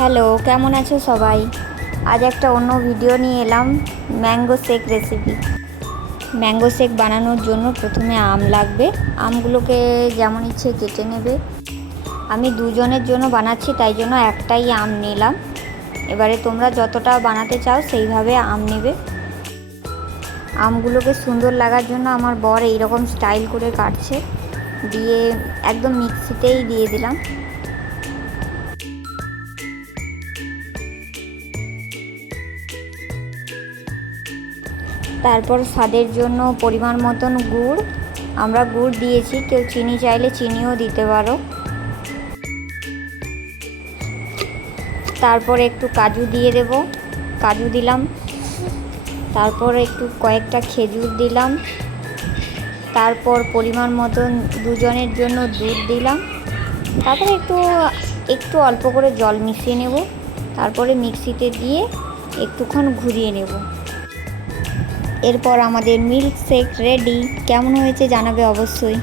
Hello, কেমন আছো সবাই? আজ একটা অন্য ভিডিও নিয়ে এলাম, mango shake recipe. Mango shake বানানোর জন্য প্রথমে আম লাগবে। আমগুলোকে যেমন ইচ্ছে কেটে নেবে। আমি দুজনের জন্য বানাচ্ছি, তাই জন্য একটাই আম নিলাম। এবারে তোমরা যতটা বানাতে চাও সেইভাবে আম নেবে। আমগুলোকে সুন্দর লাগার জন্য আমার বর এইরকম স্টাইল করে কাটছে, দিয়ে একদম মিক্সিতেই দিয়ে দিলাম। তারপর স্বাদের জন্য পরিমাণ মতন গুড়, আমরা গুড় দিয়েছি, কেউ চিনি চাইলে চিনিও দিতে পারো। তারপর একটু কাজু দিয়ে দেব, কাজু দিলাম। তারপর একটু কয়েকটা খেজুর দিলাম। তারপর পরিমাণ মতন দুজনের জন্য দুধ দিলাম। তারপরে একটু অল্প করে জল মিশিয়ে নেব। তারপরে মিক্সিতে দিয়ে একটুক্ষণ ঘুরিয়ে নেব। এরপর আমাদের মিল্ক শেক রেডি। কেমন হয়েছে জানাবে অবশ্যই।